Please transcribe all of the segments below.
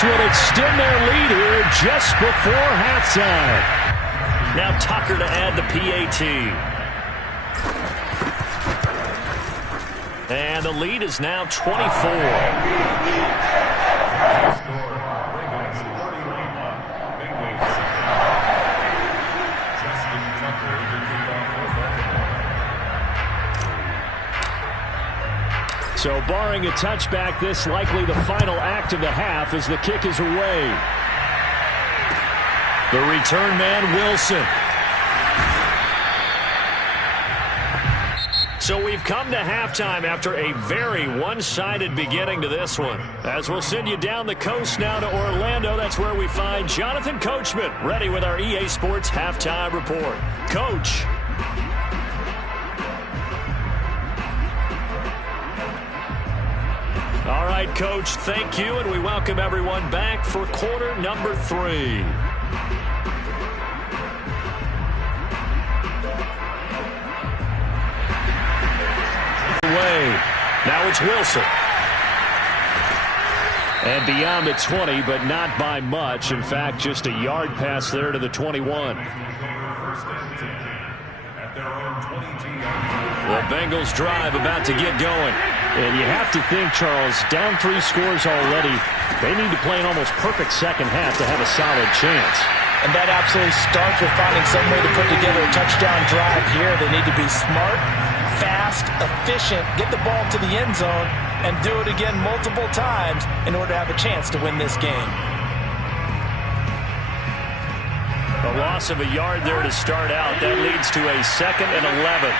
Tigers will extend their lead here just before halftime. Now Tucker to add the PAT. And the lead is now 24. So barring a touchback, this likely the final act of the half as the kick is away. The return man, Wilson. So we've come to halftime after a very one-sided beginning to this one. As we'll send you down the coast now to Orlando, that's where we find Jonathan Coachman ready with our EA Sports Halftime Report. Coach. All right, Coach, thank you, and we welcome everyone back for quarter number 3. Now it's Wilson. And beyond the 20, but not by much. In fact, just a yard pass there to the 21. The Bengals drive about to get going. And you have to think, Charles, down 3 scores already. They need to play an almost perfect second half to have a solid chance. And that absolutely starts with finding some way to put together a touchdown drive here. They need to be smart, fast, efficient, get the ball to the end zone, and do it again multiple times in order to have a chance to win this game. A loss of a yard there to start out. That leads to a 2nd and 11.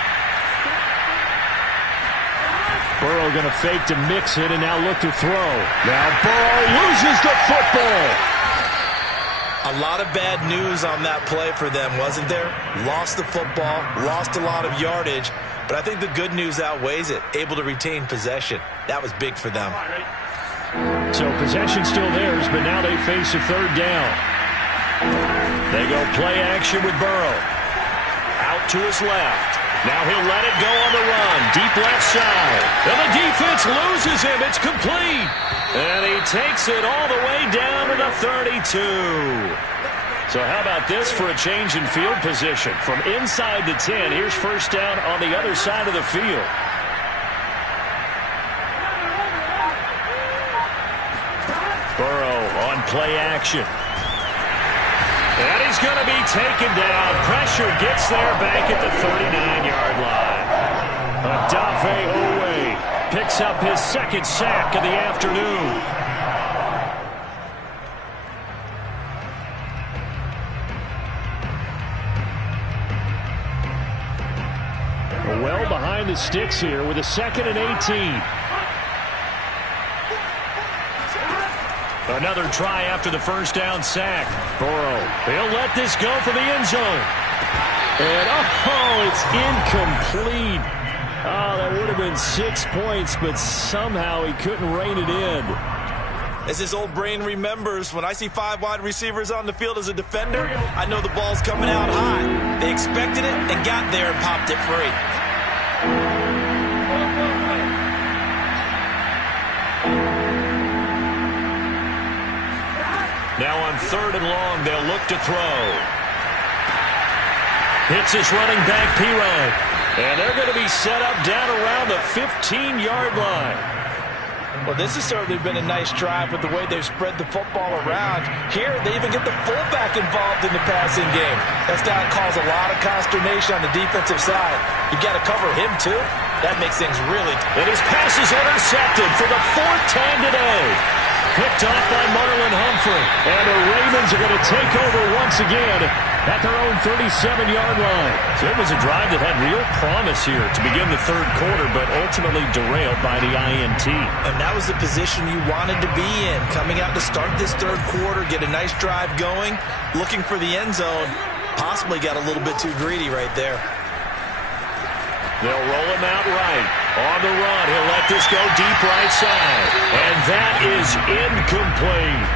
Burrow going to fake to mix it and now look to throw. Now Burrow loses the football. A lot of bad news on that play for them, wasn't there? Lost the football, lost a lot of yardage, but I think the good news outweighs it. Able to retain possession. That was big for them. So possession still theirs, but now they face a 3rd down. They go play action with Burrow. Out to his left. Now he'll let it go on the run. Deep left side. And the defense loses him. It's complete. And he takes it all the way down to the 32. So how about this for a change in field position? From inside the 10, here's first down on the other side of the field. Burrow on play action. And he's going to be taken down. Pressure gets there back at the 39-yard line. Odafe Owe picks up his 2nd sack of the afternoon. Well behind the sticks here with a 2nd and 18. Another try after the first down sack. Burrow, he'll let this go for the end zone. And, it's incomplete. Oh, that would have been 6 points, but somehow he couldn't rein it in. As his old brain remembers, when I see 5 wide receivers on the field as a defender, I know the ball's coming out high. They expected it and got there and popped it free. Now on 3rd and long, they'll look to throw. Hits his running back, Pirine. And they're going to be set up down around the 15-yard line. Well, this has certainly been a nice drive with the way they've spread the football around. Here, they even get the fullback involved in the passing game. That's got to cause a lot of consternation on the defensive side. You've got to cover him, too. That makes things really... And his pass is intercepted for the 4th time today. Picked off by Marlon Humphrey. And the Ravens are going to take over once again at their own 37-yard line. So it was a drive that had real promise here to begin the 3rd quarter, but ultimately derailed by the INT. And that was the position you wanted to be in. Coming out to start this 3rd quarter, get a nice drive going, looking for the end zone. Possibly got a little bit too greedy right there. They'll roll him out right. On the run, he'll let this go deep right side. And that is incomplete.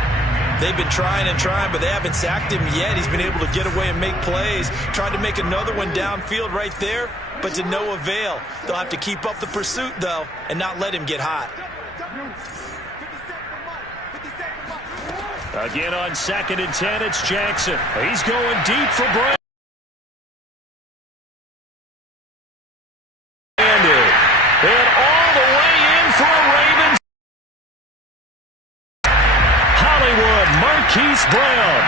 They've been trying and trying, but they haven't sacked him yet. He's been able to get away and make plays. Tried to make another one downfield right there, but to no avail. They'll have to keep up the pursuit, though, and not let him get hot. Again on 2nd and 10, it's Jackson. He's going deep for Brand. And all the way in for a Ravens. Hollywood, Marquise Brown.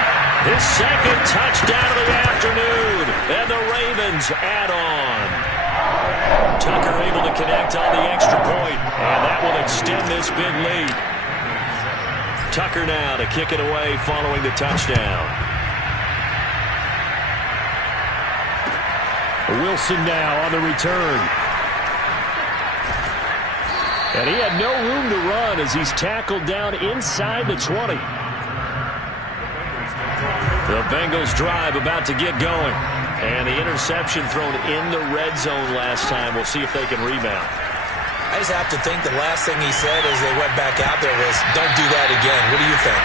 His 2nd touchdown of the afternoon. And the Ravens add on. Tucker able to connect on the extra point. And that will extend this big lead. Tucker now to kick it away following the touchdown. Wilson now on the return. And he had no room to run as he's tackled down inside the 20. The Bengals drive about to get going. And the interception thrown in the red zone last time. We'll see if they can rebound. I just have to think the last thing he said as they went back out there was, don't do that again. What do you think?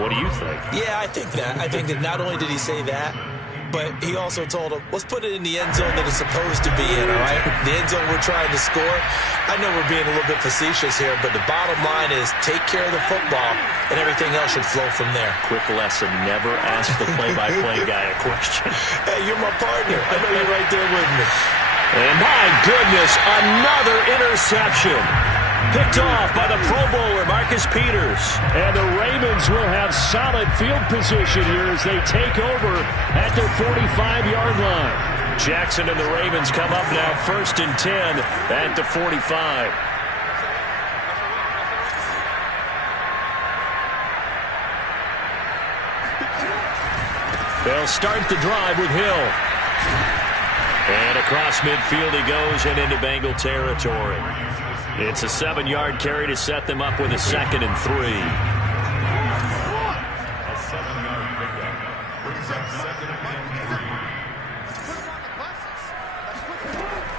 What do you think? Yeah, I think that. I think that not only did he say that, but he also told him, let's put it in the end zone that it's supposed to be in, all right? The end zone we're trying to score. I know we're being a little bit facetious here, but the bottom line is take care of the football, and everything else should flow from there. Quick lesson, never ask the play-by-play guy a question. Hey, you're my partner. I know you're right there with me. And my goodness, another interception. Picked off by the Pro Bowler, Marcus Peters. And the Ravens will have solid field position here as they take over at their 45-yard line. Jackson and the Ravens come up now 1st and 10 at the 45. They'll start the drive with Hill. And across midfield he goes and into Bengal territory. It's a 7-yard carry to set them up with a 2nd and 3.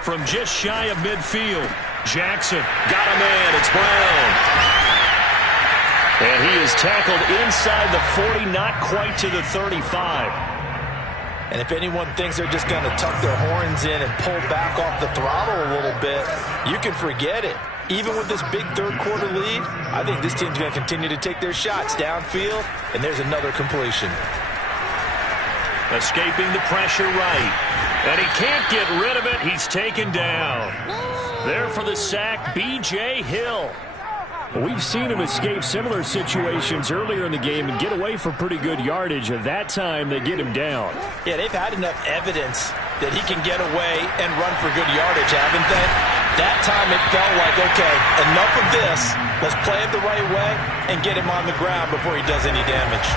From just shy of midfield, Jackson got a man. It's Brown. And he is tackled inside the 40, not quite to the 35. And if anyone thinks they're just going to tuck their horns in and pull back off the throttle a little bit, you can forget it. Even with this big third-quarter lead, I think this team's going to continue to take their shots downfield, and there's another completion. Escaping the pressure right. And he can't get rid of it. He's taken down. There for the sack, B.J. Hill. We've seen him escape similar situations earlier in the game and get away for pretty good yardage. At that time, they get him down. Yeah, they've had enough evidence that he can get away and run for good yardage, haven't they? That time it felt like, okay, enough of this. Let's play it the right way and get him on the ground before he does any damage.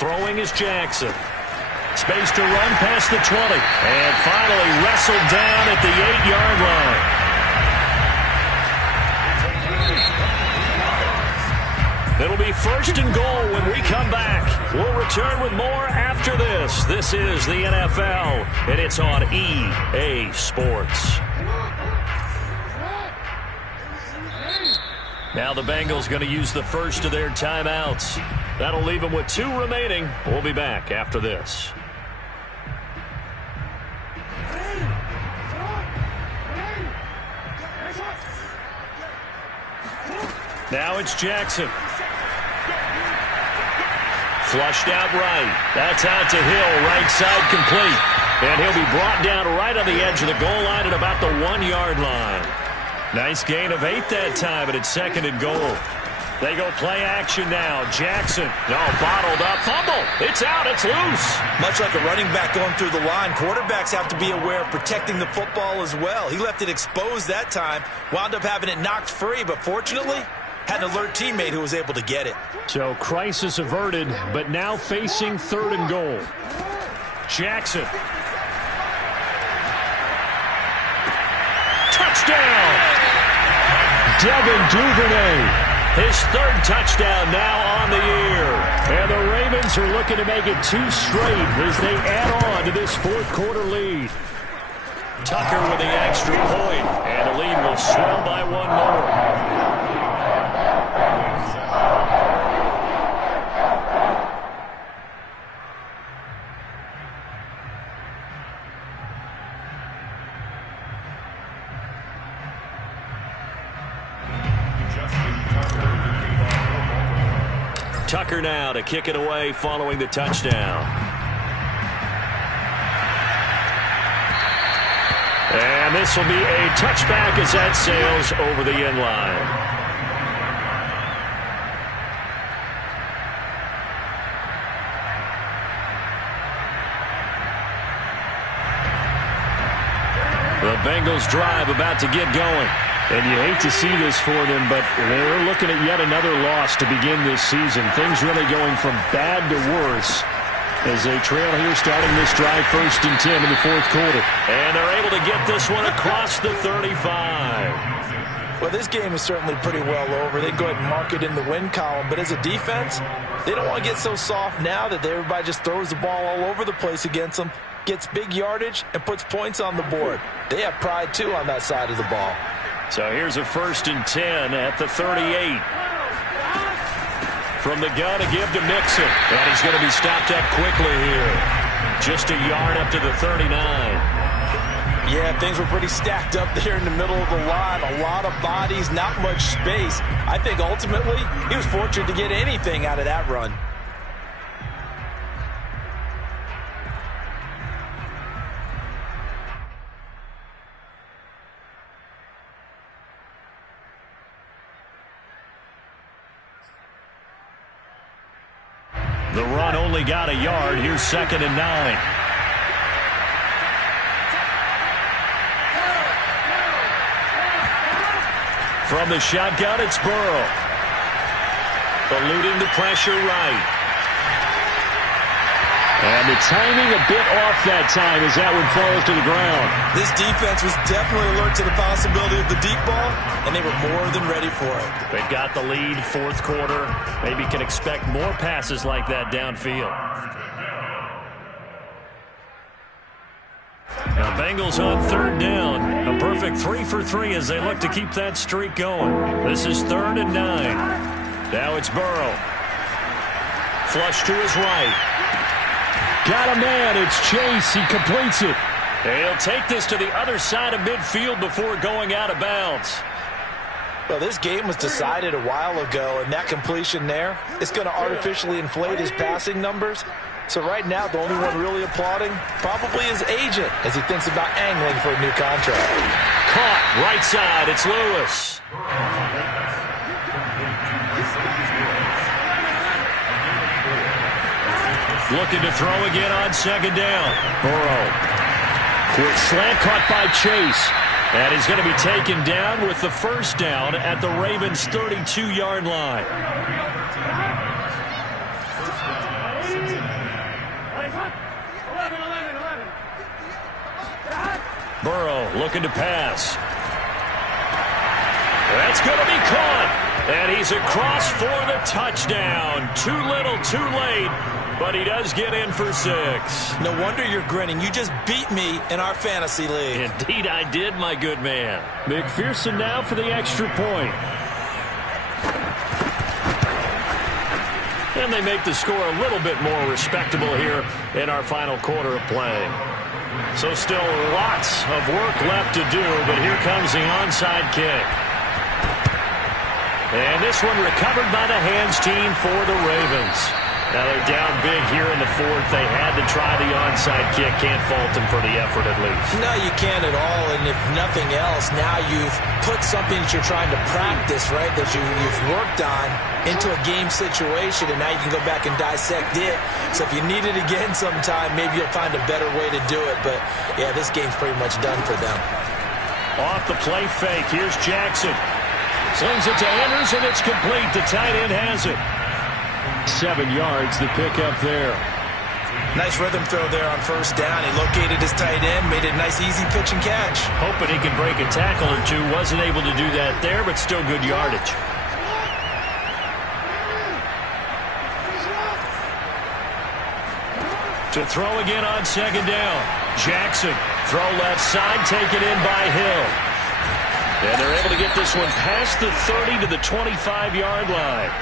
Throwing is Jackson. Space to run past the 20. And finally wrestled down at the 8-yard line. It'll be 1st and goal when we come back. We'll return with more after this. This is the NFL, and it's on EA Sports. Now the Bengals going to use the first of their timeouts. That'll leave them with 2 remaining. We'll be back after this. Now it's Jackson. Flushed out right. That's out to Hill, right side complete. And he'll be brought down right on the edge of the goal line at about the 1-yard line. Nice gain of 8 that time, and it's 2nd and goal. They go play action now. Jackson, bottled up. Fumble. It's out. It's loose. Much like a running back going through the line, quarterbacks have to be aware of protecting the football as well. He left it exposed that time, wound up having it knocked free, but fortunately, had an alert teammate who was able to get it. So crisis averted, but now facing 3rd and goal. Jackson. Touchdown! Devin Duvernay. His 3rd touchdown now on the year. And the Ravens are looking to make it 2 straight as they add on to this 4th-quarter lead. Tucker with the extra point, and the lead will swell by 1 more. Tucker now to kick it away following the touchdown. And this will be a touchback as that sails over the end line. The Bengals drive about to get going. And you hate to see this for them, but they're looking at yet another loss to begin this season. Things really going from bad to worse as they trail here starting this drive 1st and 10 in the 4th quarter. And they're able to get this one across the 35. Well, this game is certainly pretty well over. They go ahead and mark it in the win column. But as a defense, they don't want to get so soft now that everybody just throws the ball all over the place against them, gets big yardage, and puts points on the board. They have pride, too, on that side of the ball. So here's a 1st and 10 at the 38. From the gun to give to Mixon. And he's going to be stopped up quickly here. Just a yard up to the 39. Yeah, things were pretty stacked up there in the middle of the line. A lot of bodies, not much space. I think ultimately he was fortunate to get anything out of that run. The run only got a yard. Here's 2nd and 9. From the shotgun, it's Burrow. Eluding the pressure right. And the timing a bit off that time as that one falls to the ground. This defense was definitely alert to the possibility of the deep ball, and they were more than ready for it. They've got the lead, 4th quarter. Maybe can expect more passes like that downfield. Now Bengals on 3rd down. A perfect 3 for 3 as they look to keep that streak going. This is 3rd and 9. Now it's Burrow. Flush to his right. Got a man. It's Chase. He completes it. He'll take this to the other side of midfield before going out of bounds. Well, this game was decided a while ago, and that completion there is going to artificially inflate his passing numbers. So right now, the only one really applauding probably his agent as he thinks about angling for a new contract. Caught right side. It's Lewis. Looking to throw again on 2nd down. Burrow. Quick slant caught by Chase. And he's going to be taken down with the 1st down at the Ravens' 32-yard line. Burrow looking to pass. That's going to be caught. And he's across for the touchdown. Too little, too late. But he does get in for 6. No wonder you're grinning. You just beat me in our fantasy league. Indeed I did, my good man. McPherson now for the extra point. And they make the score a little bit more respectable here in our final quarter of play. So still lots of work left to do, but here comes the onside kick. And this one recovered by the hands team for the Ravens. Now they're down big here in the 4th. They had to try the onside kick. Can't fault them for the effort at least. No, you can't at all. And if nothing else, now you've put something that you're trying to practice, right, that you've worked on into a game situation, and now you can go back and dissect it. So if you need it again sometime, maybe you'll find a better way to do it. But, yeah, this game's pretty much done for them. Off the play fake. Here's Jackson. Slings it to Andrews, and it's complete. The tight end has it. 7 yards, the pickup there. Nice rhythm throw there on 1st down. He located his tight end, made it a nice, easy pitch and catch. Hoping he can break a tackle or two. Wasn't able to do that there, but still good yardage. To throw again on 2nd down. Jackson, throw left side, taken in by Hill. And they're able to get this one past the 30 to the 25-yard line.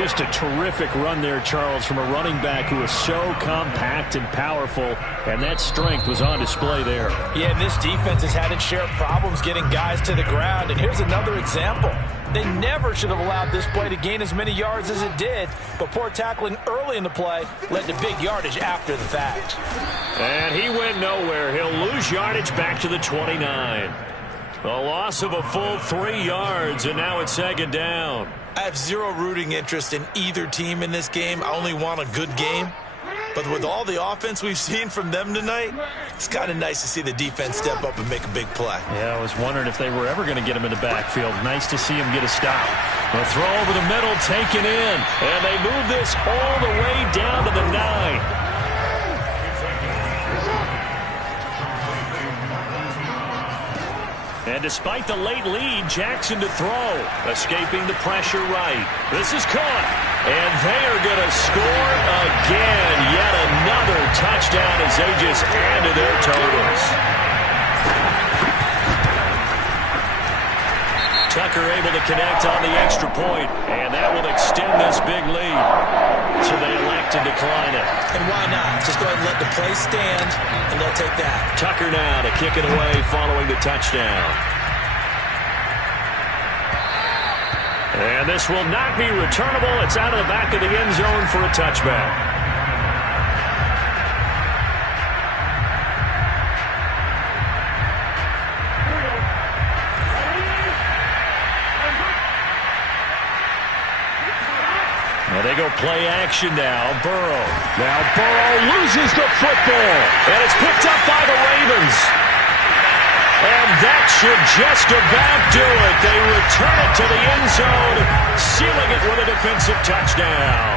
Just a terrific run there, Charles, from a running back who is so compact and powerful, and that strength was on display there. Yeah, and this defense has had its share of problems getting guys to the ground, and here's another example. They never should have allowed this play to gain as many yards as it did, but poor tackling early in the play led to big yardage after the fact. And he went nowhere. He'll lose yardage back to the 29. A loss of a full 3 yards, and now it's second down. I have zero rooting interest in either team in this game. I only want a good game. But with all the offense we've seen from them tonight, it's kind of nice to see the defense step up and make a big play. Yeah, I was wondering if they were ever going to get him in the backfield. Nice to see him get a stop. A throw over the middle, taken in. And they move this all the way down to the 9. And despite the late lead, Jackson to throw. Escaping the pressure right. This is caught. And they are going to score again. Yet another touchdown as they just add to their totals. Tucker able to connect on the extra point. And that will extend this big lead. So they elect to decline it. And why not? Just go ahead and let the play stand, and they'll take that. Tucker now to kick it away following the touchdown. And this will not be returnable. It's out of the back of the end zone for a touchback. Well, they go play action now. Burrow. Now Burrow loses the football. And it's picked up by the Ravens. And that should just about do it. They return it to the end zone, sealing it with a defensive touchdown.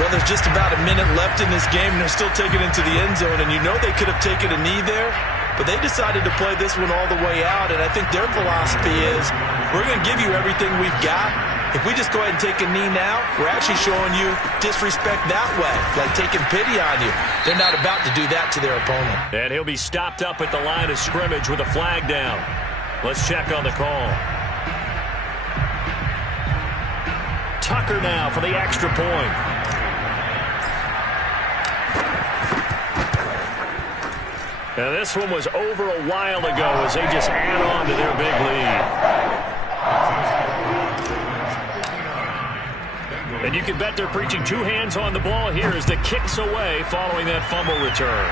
Well, there's just about a minute left in this game, and they're still taking it to the end zone. And you know they could have taken a knee there, but they decided to play this one all the way out. And I think their philosophy is, we're going to give you everything we've got. If we just go ahead and take a knee now, we're actually showing you disrespect that way, like taking pity on you. They're not about to do that to their opponent. And he'll be stopped up at the line of scrimmage with a flag down. Let's check on the call. Tucker now for the extra point. Now this one was over a while ago as they just add on to their big lead. And you can bet they're preaching two hands on the ball here as the kick's away following that fumble return.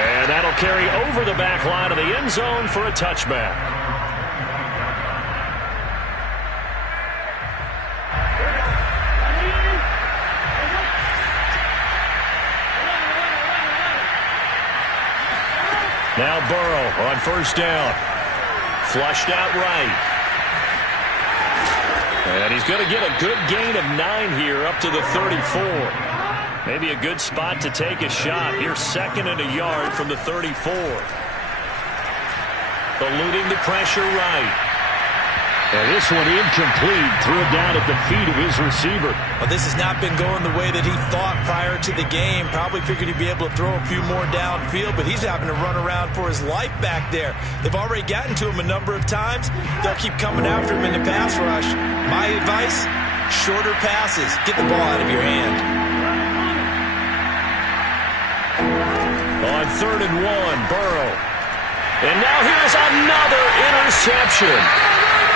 And that'll carry over the back line of the end zone for a touchback. Now Burrow on first down. Flushed out right. And he's going to get a good gain of 9 here up to the 34. Maybe a good spot to take a shot. Here's second and a yard from the 34. Eluding the pressure right. And this one incomplete. Threw it down at the feet of his receiver. Well, this has not been going the way that he thought prior to the game. Probably figured he'd be able to throw a few more downfield, but he's having to run around for his life back there. They've already gotten to him a number of times. They'll keep coming after him in the pass rush. My advice, shorter passes. Get the ball out of your hand. On 3rd and 1, Burrow. And now here's another interception.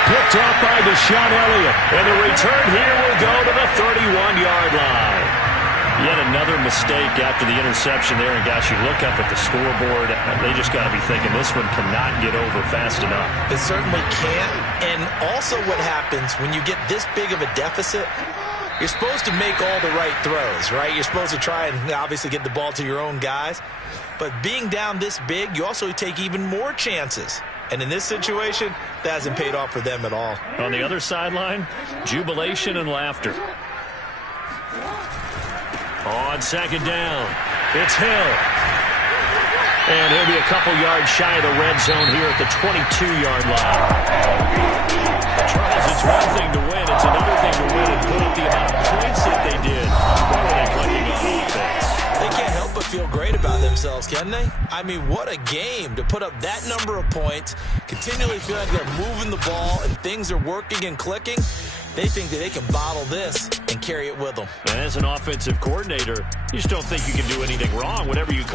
Picked off by Deshaun Elliott. And the return here will go to the 31-yard line. Yet another mistake after the interception there. And, gosh, you look up at the scoreboard, they just got to be thinking this one cannot get over fast enough. It certainly can't. And also what happens when you get this big of a deficit, you're supposed to make all the right throws, right? You're supposed to try and obviously get the ball to your own guys. But being down this big, you also take even more chances. And in this situation, that hasn't paid off for them at all. On the other sideline, jubilation and laughter. On second down, it's Hill. And he'll be a couple yards shy of the red zone here at the 22-yard line. Charles, it's one thing to win. It's another thing to win and put up the amount of points that they did. What were they clicking on defense? They can't help but feel great about themselves, can they? I mean, what a game to put up that number of points, continually feel like they're moving the ball and things are working and clicking. They think that they can bottle this and carry it with them. And as an offensive coordinator, you just don't think you can do anything wrong, whatever you call.